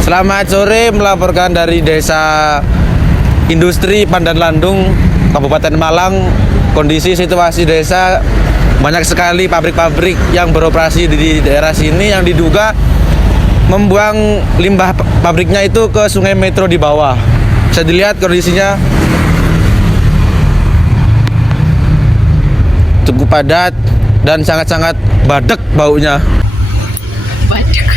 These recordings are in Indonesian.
Selamat sore, melaporkan dari Desa Industri Pandan Landung, Kabupaten Malang. Kondisi situasi desa, banyak sekali pabrik-pabrik yang beroperasi di daerah sini yang diduga membuang limbah pabriknya itu ke Sungai Metro di bawah. Bisa dilihat kondisinya cukup padat dan sangat-sangat badek baunya. Badek.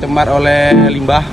Tercemar oleh limbah.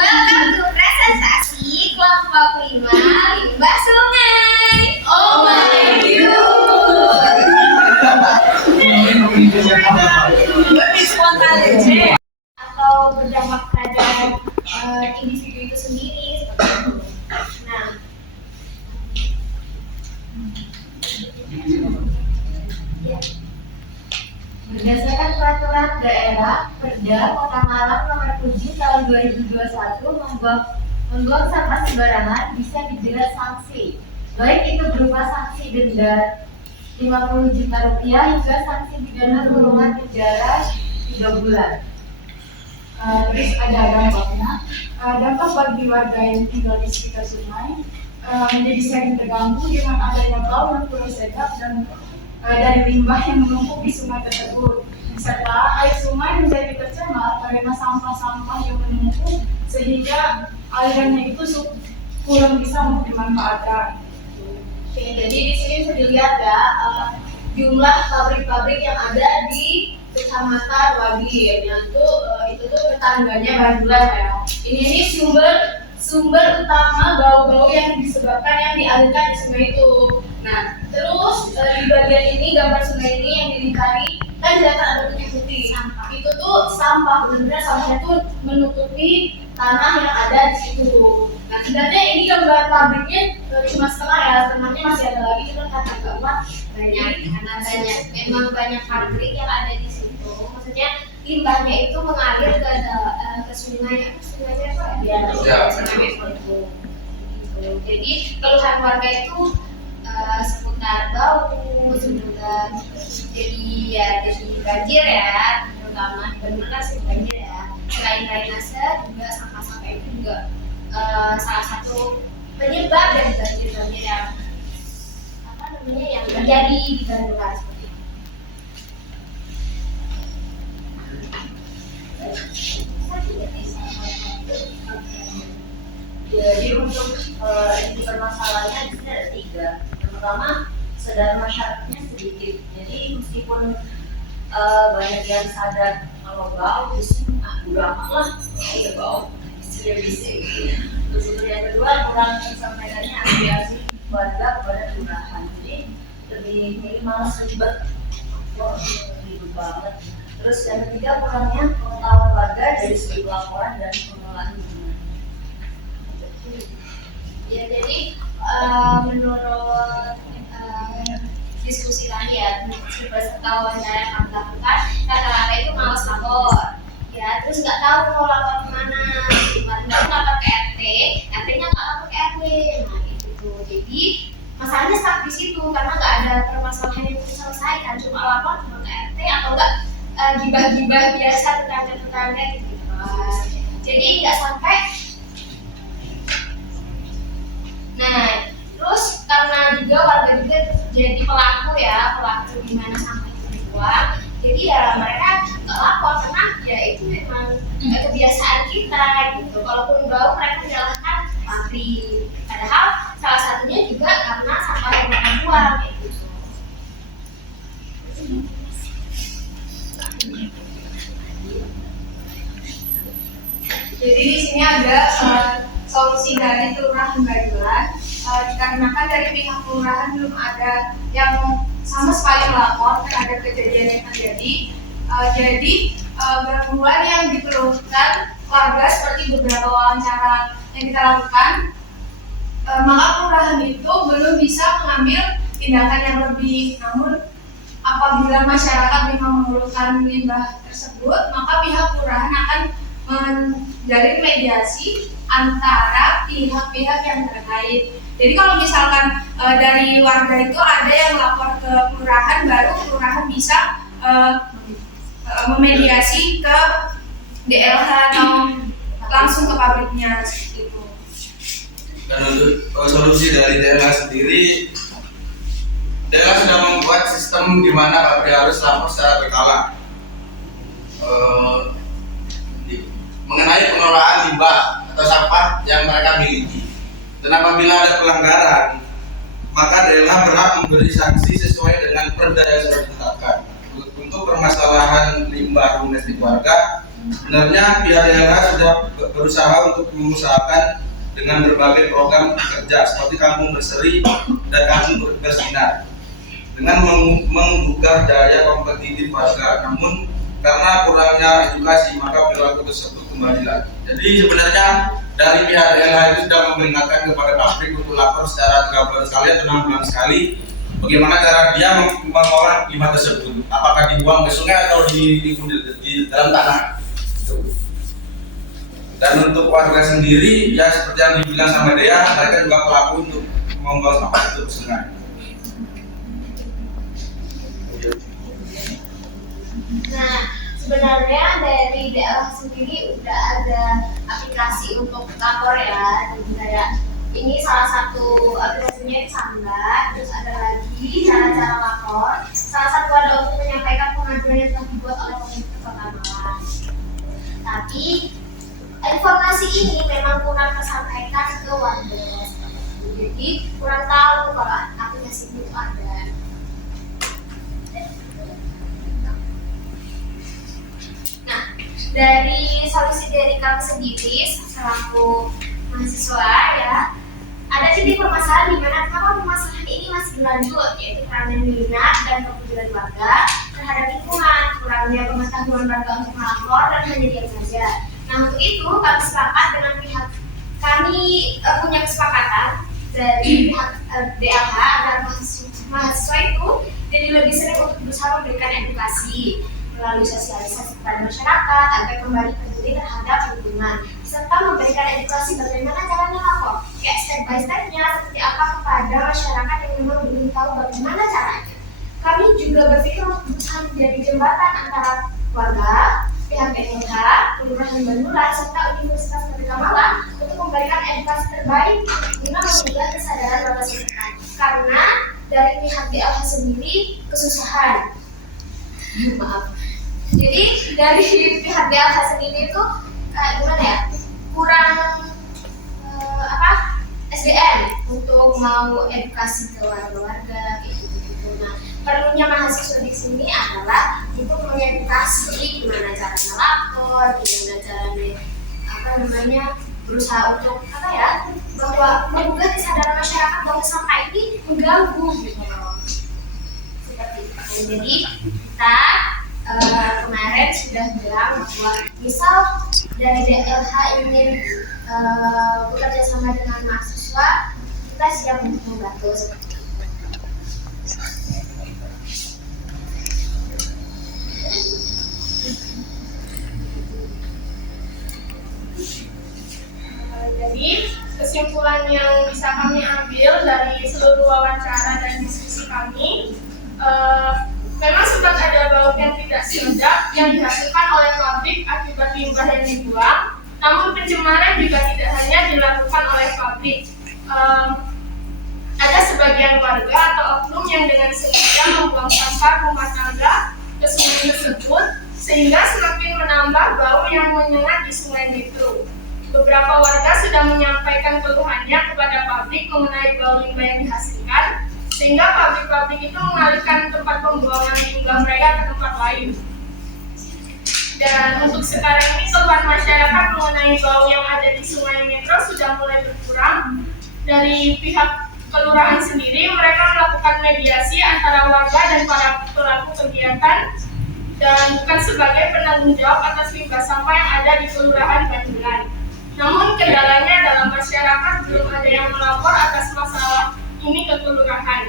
Welcome to presentasi kelompok 5 limbah sungai. Oh my god. Atau berdampak terhadap individu itu sendiri seperti itu. Nah, ya. Berdasarkan peraturan daerah Perda Kota Malang Nomor 7 Tahun 2021 membuang sampah sembarangan bisa dijerat sanksi, baik itu berupa sanksi denda 50 juta rupiah hingga sanksi pidana kurungan penjara 3 bulan. Terus ada dampaknya, dampak bagi warga yang tinggal di sekitar sungai menjadi sering terganggu dengan adanya bau yang kurang sedap dan dari limbah yang menumpuk di sungai tersebut, serta air sungai menjadi tercemar karena sampah-sampah yang menumpuk sehingga alirannya itu kurang bisa untuk dimanfaatkan. Oke, jadi di sini bisa dilihat ya jumlah pabrik-pabrik yang ada di Kecamatan Wagir, yang itu tuh tetangganya Bandulan ya. Ini sumber utama bau-bau yang disebabkan yang dialirkan di sungai itu. Nah, terus di bagian ini gambar sungai ini yang dilingkari kan kelihatan ada putih-putih. Itu tuh sampah, benar-benar sampahnya tuh menutupi tanah yang ada di situ. Nah, sebenarnya ini gambar pabriknya cuma setengah ya, setengahnya masih ada lagi, cuma karena gambar banyak, karena memang banyak pabrik yang ada di situ. Maksudnya limbahnya itu mengalir ke sungai, sungainya apa ya? Sungai itu. Jadi keluhan warga itu seputar bau, seputar jadi banjir ya, terutama benar sih banjir ya. Selain drainase juga sampah-sampah itu juga salah satu penyebab dari banjir yang yang terjadi di Bandulan seperti itu. Jadi untuk inti permasalahannya di sini ada 3. Yang pertama, sadar masyarakatnya sedikit. Jadi meskipun banyak yang sadar kalau bau, bising, udah amat lah, udah bau, bising. Terus itu yang kedua, kurang disampaikannya aspirasi warga kepada kelurahan. Jadi lebih minimal seribet, ribet banget. Terus yang ketiga, kurangnya pengetahuan warga dari segi pelaporan dan pengelolaan lingkungan. Ya, jadi menurut diskusi tadi ya, beserta wawancara yang kami lakukan, rata-rata itu malas lapor, ya, terus nggak tahu mau lapor kemana, nggak lapor ke RT, RT-nya nggak lapor ke RW, nah gitu. Jadi masalahnya stuck di situ karena nggak ada permasalahan yang diselesaikan, cuma lapor cuma ke RT atau nggak gibah-gibah biasa tetangga-tetangga gitu. Jadi nggak sampai. Nah, terus jadi pelaku di mana sampah itu dibuang. Jadi ya mereka nggak lapor karena ya itu memang kebiasaan kita gitu. Kalaupun bau mereka menyalahkan pabrik. Padahal salah satunya juga karena sampah yang mereka buang gitu. Jadi di sini ada solusi dari kelurahan Bandulan. Dikarenakan dari pihak kelurahan belum ada yang sama sekali melapor terhadap kejadian yang terjadi. Jadi gangguan yang dikeluhkan warga seperti beberapa wawancara yang kita lakukan, maka kelurahan itu belum bisa mengambil tindakan yang lebih. Namun apabila masyarakat memang mengeluhkan limbah tersebut, maka pihak kelurahan akan menjalin mediasi antara pihak-pihak yang terkait. Jadi kalau misalkan dari warga itu ada yang lapor ke kelurahan, baru kelurahan bisa memediasi ke DLH atau langsung ke pabriknya gitu. Dan untuk solusi dari DLH sendiri, DLH sudah membuat sistem di mana pabrik harus lapor secara berkala mengenai pengelolaan limbah atau sampah yang mereka miliki. Dan apabila ada pelanggaran, maka DLH berhak memberi sanksi sesuai dengan perda yang sudah ditetapkan. Untuk permasalahan limbah domestik warga, sebenarnya pihak DLH sudah berusaha untuk mengusahakan dengan berbagai program kerja seperti kampung berseri dan kampung bersinar dengan menggugah daya kompetitif warga. Namun karena kurangnya edukasi, maka perilaku tersebut kembali lagi. Jadi sebenarnya dari pihak DLH itu sudah memperingatkan kepada pabrik untuk lapor secara 3 bulan sekali atau 6 bulan sekali bagaimana cara dia mengolah limbah tersebut, apakah dibuang ke sungai atau di dalam tanah. Dan untuk warga sendiri, ya seperti yang dibilang sama Dea, mereka juga pelaku untuk membuang sampah itu ke sungai. Nah, sebenarnya dari DLH sendiri udah ada aplikasi untuk lapor ya. Jadi kayak ini salah satu aplikasinya di Sambat, terus ada lagi cara-cara lapor. Salah satu ada untuk menyampaikan pengaduan yang telah dibuat oleh pemerintah Kota Malang. Tapi informasi ini memang kurang tersampaikan ke warga. Jadi kurang tahu kalau aplikasi itu ada. Nah, dari solusi dari kami sendiri selaku mahasiswa ya, ada titik permasalahan di mana kenapa permasalahan ini masih berlanjut, yaitu karena minat dan kepedulian warga terhadap lingkungan, kurangnya pengetahuan warga untuk melapor dan menyediakan saja. Nah, untuk itu kami sepakat dengan pihak kami punya kesepakatan dari pihak DLH agar mahasiswa itu jadi lebih sering untuk berusaha memberikan edukasi melalui sosialisasi kepada masyarakat agar kembali peduli terhadap lingkungan, serta memberikan edukasi bagaimana caranya lapor, kayak step by stepnya seperti apa kepada masyarakat yang memang belum tahu bagaimana caranya. Kami juga berpikir untuk berusaha menjadi jembatan antara warga, pihak DLH, Kelurahan Bandulan, serta Universitas Merdeka Malang untuk memberikan edukasi terbaik guna menjaga kesadaran warga sekitar. Karena dari pihak DLH sendiri kesusahan. Maaf. Jadi dari pihak DLH sendiri itu gimana ya, kurang SDM untuk mau edukasi ke warga-warga gitu. Nah, perlunya mahasiswa di sini adalah itu mengedukasi gimana caranya lapor, gimana caranya berusaha untuk bahwa menggugah kesadaran masyarakat bahwa sampah ini mengganggu gitu loh. Seperti itu. Jadi kita kemarin sudah bilang bahwa misal dari DLH ingin bekerja sama dengan mahasiswa, kita siap untuk membantu seperti itu. Jadi kesimpulan yang bisa kami ambil dari seluruh wawancara dan diskusi kami, memang sempat ada bau yang tidak sedap yang dihasilkan oleh pabrik akibat limbah yang dibuang. Namun pencemaran juga tidak hanya dilakukan oleh pabrik. Ada sebagian warga atau oknum oknum yang dengan sengaja membuang sampah rumah tangga ke sungai tersebut, sehingga semakin menambah bau yang menyengat di sungai Metro. Beberapa warga sudah menyampaikan keluhannya kepada pabrik mengenai bau limbah yang dihasilkan, sehingga pabrik-pabrik itu mengalihkan tempat pembuangan limbah mereka ke tempat lain. Dan untuk sekarang ini keluhan masyarakat mengenai bau yang ada di sungai Metro sudah mulai berkurang. Dari pihak kelurahan sendiri, mereka melakukan mediasi antara warga dan para pelaku kegiatan dan bukan sebagai penanggung jawab atas limbah sampah yang ada di Kelurahan Bandulan. Namun kendalanya dalam masyarakat belum ada yang melapor atas masalah ini ke kelurahan.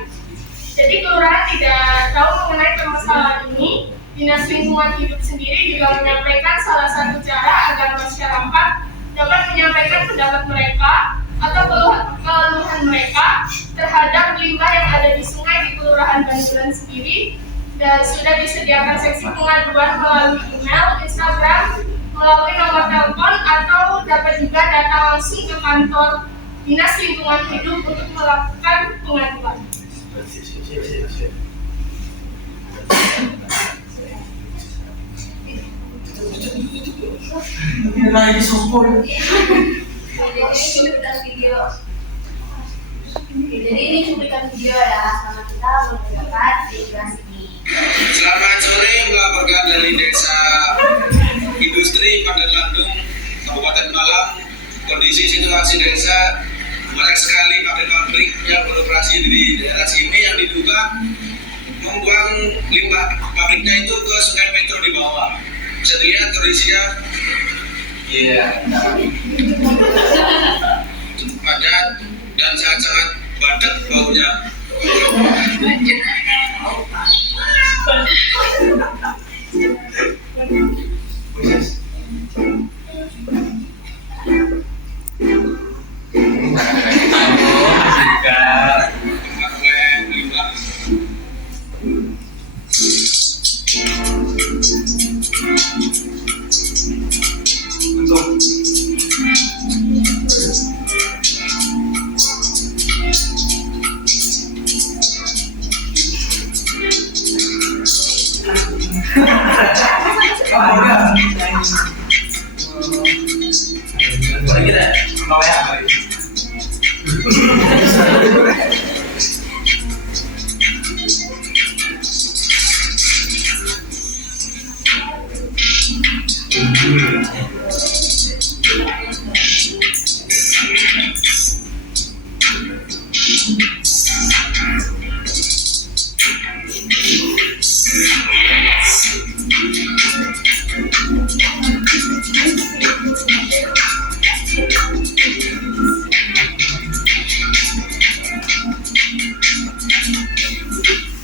Jadi kelurahan tidak tahu mengenai permasalahan ini. Dinas Lingkungan Hidup sendiri juga menyampaikan salah satu cara agar masyarakat dapat menyampaikan pendapat mereka atau keluhan mereka terhadap limbah yang ada di sungai di Kelurahan Bandulan sendiri, dan sudah disediakan seksi pengaduan melalui email, Instagram, melalui nomor telepon, atau dapat juga datang langsung ke kantor Dinas Lingkungan Hidup untuk melakukan pengaduan. Jadi ini cuplikan video ya, sama kita mendengarkan ilustrasi ini. Selamat sore, melaporkan dari Desa Industri Pandanlandung, Kabupaten Malang. Kondisi situasi desa, banyak sekali pabrik-pabrik yang beroperasi di daerah sini yang diduga membuang limbah pabriknya itu ke sungai Metro di bawah. Bisa dilihat kondisinya. Iya. Padat dan sangat-sangat padat baunya.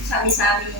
Sami-sami.